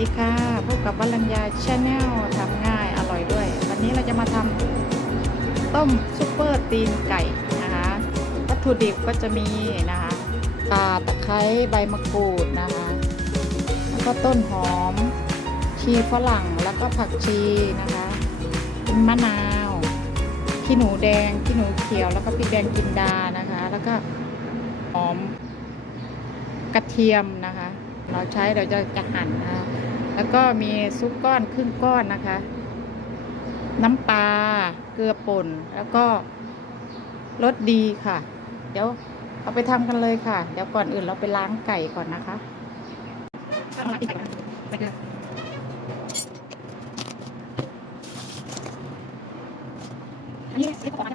ดีค่ะพบกับวรัญญาชาแนลทำง่ายอร่อยด้วย วันนี้เราจะมาทำต้มซุปเปอร์ตีนไก่นะคะวัตถุดิบก็จะมีนะคะข่าตะไคร้ใบมะกรูดนะคะ แล้วก็ต้นหอม ชีฝรั่งแล้วก็ผักชีนะคะเป็นมะนาวขี้หนูแดงขี้หนูเขียว แล้วก็พริกแดงจินดานะคะ แล้วก็หอมกระเทียมนะคะ เราใช้เราจะจะหั่นนะคะ แล้วก็มีซุปก้อนครึ่งก้อนนะคะ น้ำปลาเกลือป่น แล้วก็รสดีค่ะ เดี๋ยวเอาไปทำกันเลยค่ะ เดี๋ยวก่อนอื่นเราไปล้างไก่ก่อนนะคะอันนี้ใส่ของ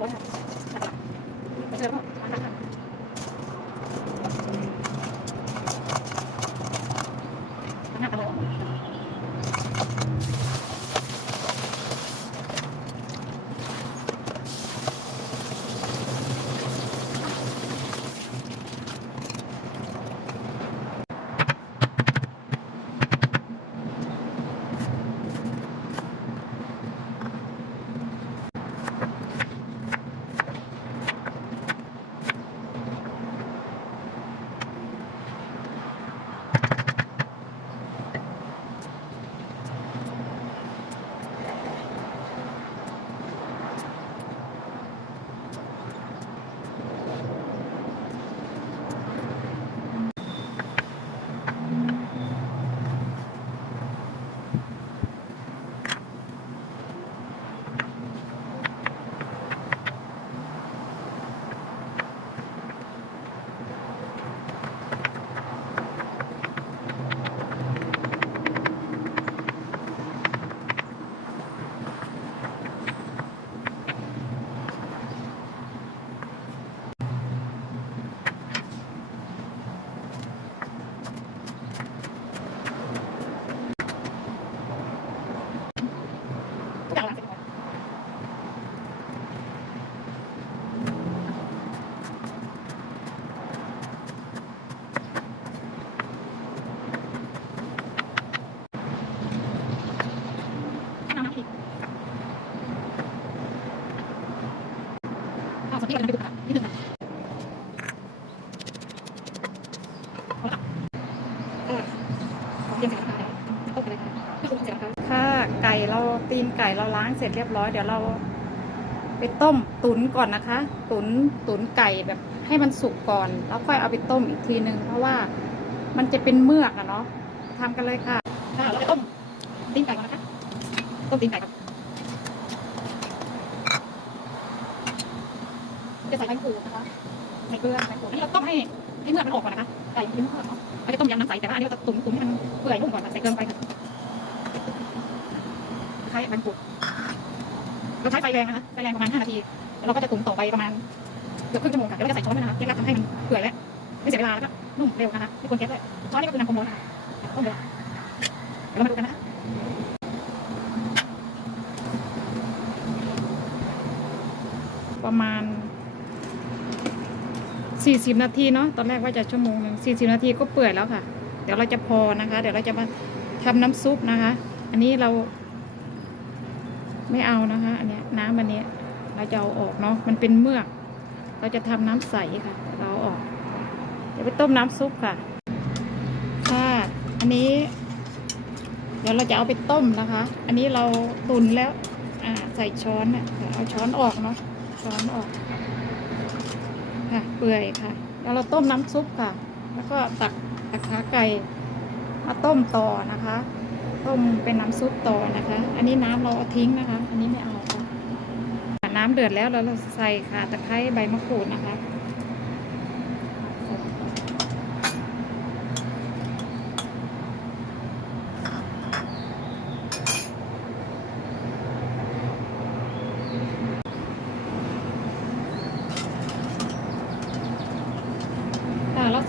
เอาสักทีกันไปดูกันนิดนึงค่ะไปเลยค่ะไม่คุ้มเสร็จแล้วค่ะค่ะไก่เราตีนไก่เราล้างเสร็จเรียบร้อยเดี๋ยวเรา ไปต้มตุ๋นก่อนนะคะ ตุ๋นตุ๋นไก่แบบให้มันสุกก่อน แล้วค่อยเอาไปต้มอีกทีนึงเพราะว่ามันจะเป็นเมือกอะเนาะทำกันเลยค่ะค่ะเราจะต้มตีนไก่ก่อนนะคะต้มตีนไก่ จะใส่ใบมะกรูดนะคะ ใส่เกลือใส่ผงอันนี้เราต้มให้ให้เมือกมันออกก่อนนะคะไก่มันเมือกเนาะเราจะต้มยำน้ำใสแต่ว่าอันนี้เราจะตุ๋นตุ๋นให้มันเปื่อยนุ่มก่อนใส่เกลือไปค่ะใช้ใบมะกรูดเราใช้ไฟแรงนะคะ ไฟแรงประมาณ5นาที เราก็จะตุ๋นต่อไปประมาณเกือบครึ่งชั่วโมงค่ะเดี๋ยวเราจะใส่ช้อนด้วยนะคะเคล็ดลับทำให้มันเปื่อยและไม่เสียเวลาแล้วก็นุ่มเร็วนะคะไม่ควรเก็บด้วยช้อนนี้ก็คือนำคอมโบนะคะต้มเลยเดี๋ยวเรามาดูกันนะคะประมาณ 40 นาทีเนาะตอนแรกว่าจะชั่วโมงหนึ่ง40 นาทีก็เปื่อยแล้วค่ะ เดี๋ยวเราจะพอนะคะ เดี๋ยวเราจะมาทำน้ำซุปนะคะ อันนี้เรา ไม่เอานะคะ อันเนี้ยน้ำอันเนี้ยเราจะเอาออกเนาะมันเป็นเมือก เราจะทำน้ำใสค่ะ เราอออกเดี๋ยวไปต้มน้ำซุปค่ะค่ะอันนี้ เดี๋ยวเราจะเอาไปต้มนะคะ อันนี้เราตุนแล้ว อ่าใส่ช้อนเนี่ยเอาช้อนออกเนาะช้อนออก ค่ะ เปื่อยค่ะ แล้วเราต้มน้ำซุปค่ะ แล้วก็ตักตักขาไก่มาต้มต่อนะคะ ต้มเป็นน้ำซุปต่อนะคะ อันนี้น้ำเราเอาทิ้งนะคะ อันนี้ไม่เอาค่ะน้ำเดือดแล้วแล้วเราใส่ค่ะตะไคร้ใบมะกรูดนะคะ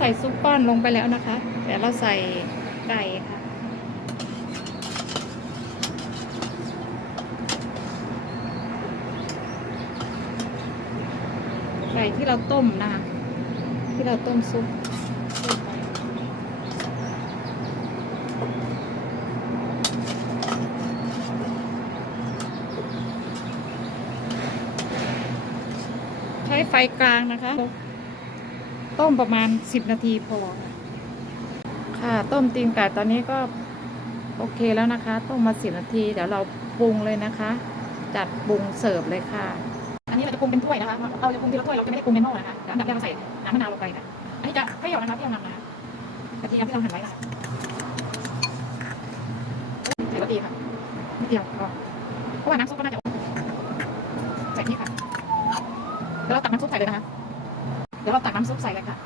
ใส่ซุปก้อนลงไปแล้วนะคะ แต่เราใส่ไก่ค่ะ ไก่ที่เราต้มนะคะ ที่เราต้มซุปใช้ไฟกลางนะคะ ต้มประมาณ 10 นาทีพอ ค่ะ ต้มตีนไก่ตอนนี้ก็โอเคแล้วนะคะ ต้มมา 10 นาที เดี๋ยวเราปรุงเลยนะคะ จัดปรุงเสิร์ฟเลยค่ะ อันนี้เราจะปรุงเป็นถ้วยนะคะ เราจะปรุงทีละถ้วย เราจะไม่ได้ปรุงเป็นหม้อนะคะเดี๋ยวอันดับแรกเราใส่น้ำมะนาวลงไปค่ะ อันนี้จะเปรี้ยวนะคะเปรี้ยวนำนะคะกระเทียมที่เราหั่นไว้ค่ะใส่กระเทียมค่ะนิดเดียวพอเพราะว่าน้ำซุปก็น่าจะใส่นี่ค่ะเดี๋ยวเราตักน้ำซุปใส่เลยนะคะ เดี๋ยวเราตักน้ำซุปใส่กันค่ะ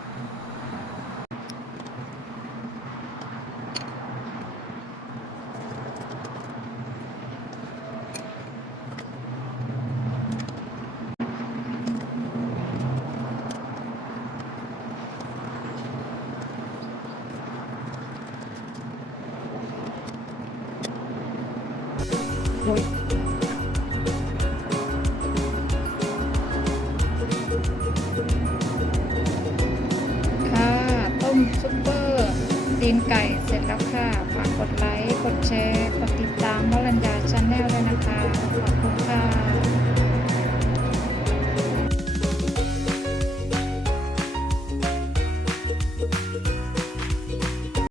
ค่